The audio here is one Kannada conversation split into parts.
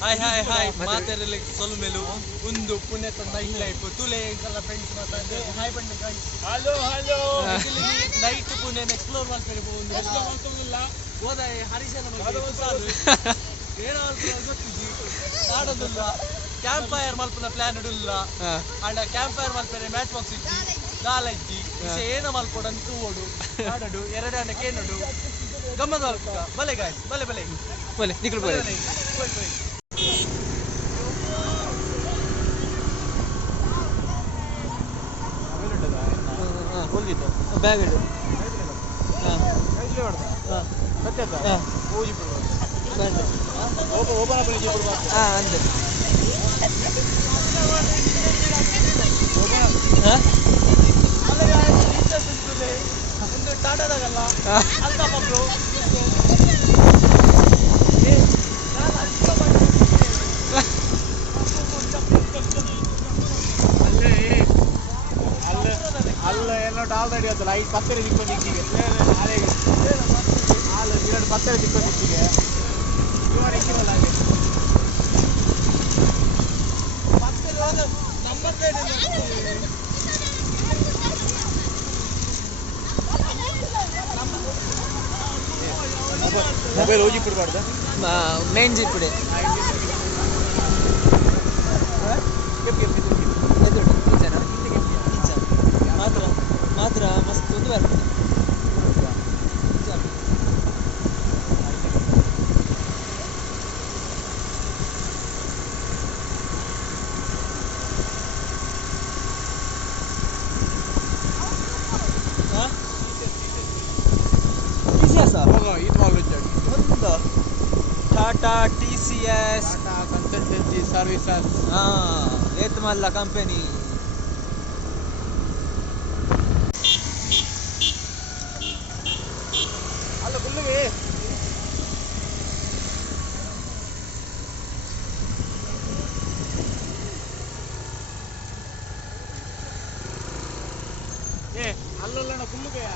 ಹಾಯ್ ಹಾಯ್ ಹಾಯ್ ಮಾತಾಡಲಿ ಸೊಲ್ಮೆಲು ಒಂದು ಪುಣ್ಯತ ನೈಟ್ ಲೈಫ್ ತುಲೆ ಎಂಕಲ್ಲ ಫ್ರೆಂಡ್ಸ್ ಮಾತಾಡ್ದೆ ಹಾಯ್ ಬಣ್ಣ guys hello hello night Pune explore ಮಾಡ್ತಾರೆ ಒಂದು ಎಕ್ಸ್ಪ್ಲೋರ್ ಮಾಡ್ಕೊಳ್ಳಿಲ್ಲ ಹೋದ ಹರಿಶನ ಏನೋ ಗೊತ್ತಿದ್ದಿ ಆಡೋದಿಲ್ಲ ಕ್ಯಾಂಪ್ ಫೈರ್ ಮಲ್ಪನ ಪ್ಲಾನ್ ಇಡಲ್ಲ ಅಂಡ ಕ್ಯಾಂಪ್ ಫೈರ್ ಮಲ್ಪನೆ ಮ್ಯಾಚ್ ಬಾಕ್ಸ್ ಇದ್ದಿ ದಾಲ ಇದ್ದಿ ಏನೋ ಮಲ್ಕೊಡಂತೂ ಓಡು ಆಡೋಡು ಎರಡು ಅಣ್ಣಕ್ಕೆ ನೋಡು ಗಮ್ಮತ್ ಮಲ್ಕ ಬಲೆ ಗಾಯ್ಸ್ ಬಲೆ ಬಲೆ ಬಲೆ ನಿಕಲ್ ಬಲೆ ಬ್ಯಾಗ್ ಇಡು ಅಂದೆ ಒಂದು ಟಾಟಾದಾಗಲ್ಲ ಅಲ್ದ ಮಕ್ಕಳು ಅಲ್ಲ ಏನೋ ಆಲ್ರೆಡಿ ಅದು ಲೈಟ್ ಪತ್ತೆರೆ ದಿಕ್ಕೊಂಡಿದ್ದೀಗೆ ಹಾಲು ಎರಡು ಪತ್ತೆರೆ ದಿಕ್ಕೊಂಡಿದ್ದೀಗೆ ಇವರ ಇಕ್ಕಿವಲ್ಲ ಹಾಗೆ ನಂಬರ್ ಪ್ಲೇಟ್ ಮೊಬೈಲ್ ಹೋಗಿ ಬಿಡಬಾರ್ದು ಮೇನ್ ಜಿಪ್ಪುಡೆ ಮಾತ್ರ ಮಾತ್ರ ಮಸ್ತ್ ಒಂದು ಬರ್ತದೆ ಟಾಟಾ TCS ಕನ್ಸಲ್ಟೆನ್ಸಿ ಸರ್ವಿಸಸ್ ಏತ್ಮಲ್ಲ ಕಂಪನಿ ಅಲ್ಲ ಫುಲ್ಲಿಗೆ ಅಲ್ಲಲ್ಲ ಫುಲ್ಲಿಗೆ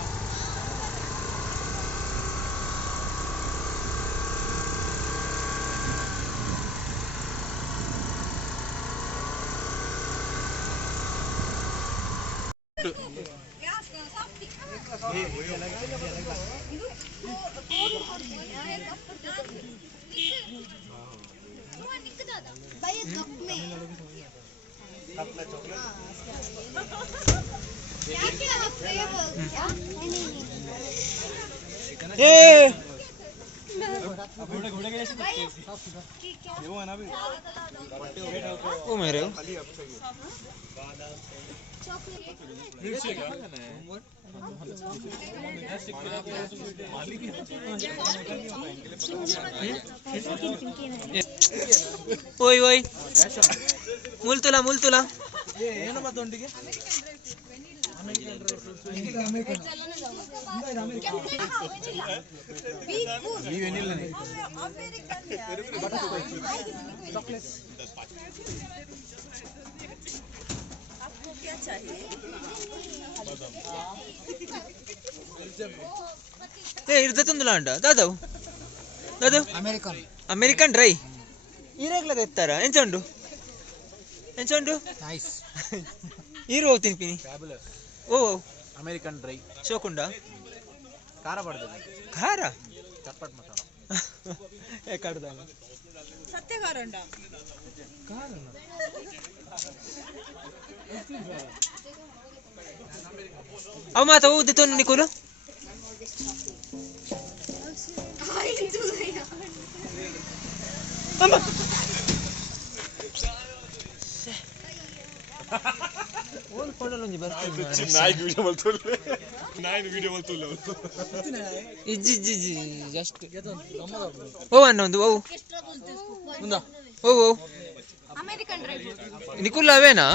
ओ मेरे ओय ओय मुल्तुला मुल्तुला ಏನು ಮತ್ತೊಂದಿಗೆ ನೀವೇನಿಲ್ಲ आपको क्या चाहिए ए ಇರ್ದತಂದುಲ ಅಂಡ ದಾದವ್ ದಾದವ್ ಅಮೆರಿಕನ್ ಡ್ರೈ ಈರೆಗ್ಲಗ ಎತ್ತಾರ ಎಂಚಂಡು ಎಂಚಂಡು ನೈಸ್ ಈರು ತಿನ್ಪಿನಿ ಫ್ಯಾಬುಲಸ್ ಓ ಅಮೆರಿಕನ್ ಡ್ರೈ ಶೋಕುಂಡ ಖಾರ ಪಡ್ತದೆ ಖಾರ ಚಪ್ಪಟ್ ಮಸಾಲ ಏ ಕಡ್ದ ಸತ್ಯ ಖಾರ ಉಂಡ ಖಾರ ಅವ ಮಾತ ಊದಿತ್ತು ನಿಕುಲು ಅಮ್ಮ ಓನ್ ಫೋಟೋಲ್ ಒಂಜಿ ಬರ್ತದೆ ನಾಯಿ ವಿಡಿಯೋ ಮಲ್ತುಲ್ಲೆ ನಾಯಿ ವಿಡಿಯೋ ಮಲ್ತುಲ್ಲೆ ಇಜ್ಜಿ ಇಜ್ಜಿ ಜಸ್ಟ್ ಓ ಅನ್ನ ಒಂದು ಓ ಮುಂದ ಓ ಓ ಅಮೆರಿಕನ್ ಡ್ರೈವ್ ನಿಕುಲ್ ಅವೇನಾ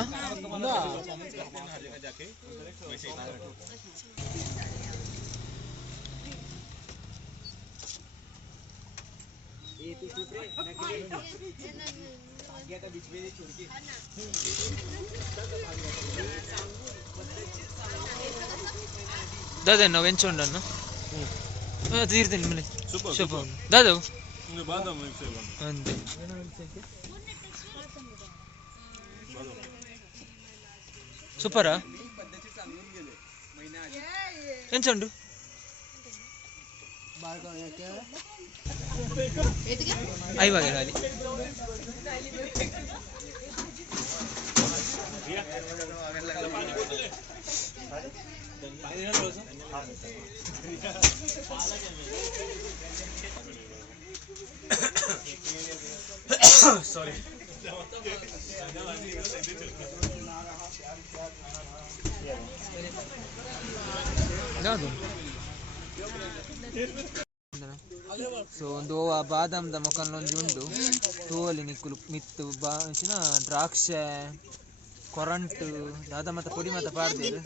दादा नवें चोंडन तीर्थ दादा అంతే సూపరా ఎంచండు ಐವಾಗ ಖಾಲಿ ಸಾರಿ ಯಾವುದು ಸೊ ಒಂದು ಆ ಬಾದಾಮ್ದ ಮೊಕಲ್ನೊಂಜಿ ಉಂಡು ತೋಲಿ ನಿಕ್ಕುಲು ಮಿತ್ತು ಬಾಚಿನ ದ್ರಾಕ್ಷೆ ಕೊರಂಟ್ ದಾದ ಮತ್ತ ಪೊಡಿ ಮತ್ತ ಪಾಡ್ದೇರು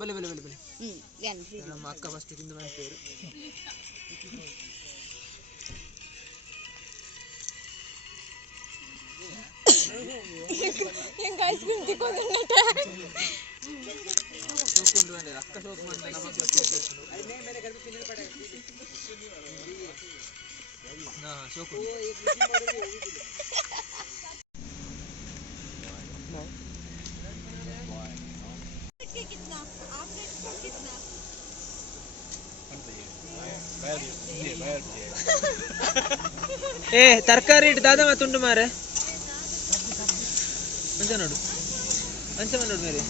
ಬಲೆ ಬಲೆ ಬಲೆ ಬಲೆ ನಮ್ಮ ಅಕ್ಕ ಫಸ್ಟ್ ತಿಂದು ಮಾಡ್ತೇರು ಅಕ್ಕ ಸೋಕು ಮಾಡ್ತಾರೆ ಸೋಕು ಏ ತರಕಾರಿ ಇಟ್ಟು ದಾದ ಮತ್ತುಂಟು ಮಾರೆ ಅಂಚ ನೋಡು ಅಂಚ ನೋಡು ಮೇರೆ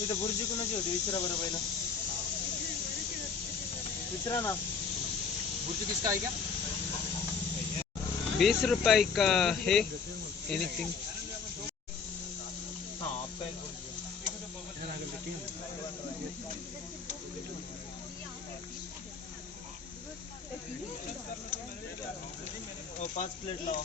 इधर बुर्जी को ना जो विचरा बराबर है ना विचरा ना बुर्जी किसका है क्या 20 रुपए का है एनीथिंग हाँ आपका और 5 प्लेट लाओ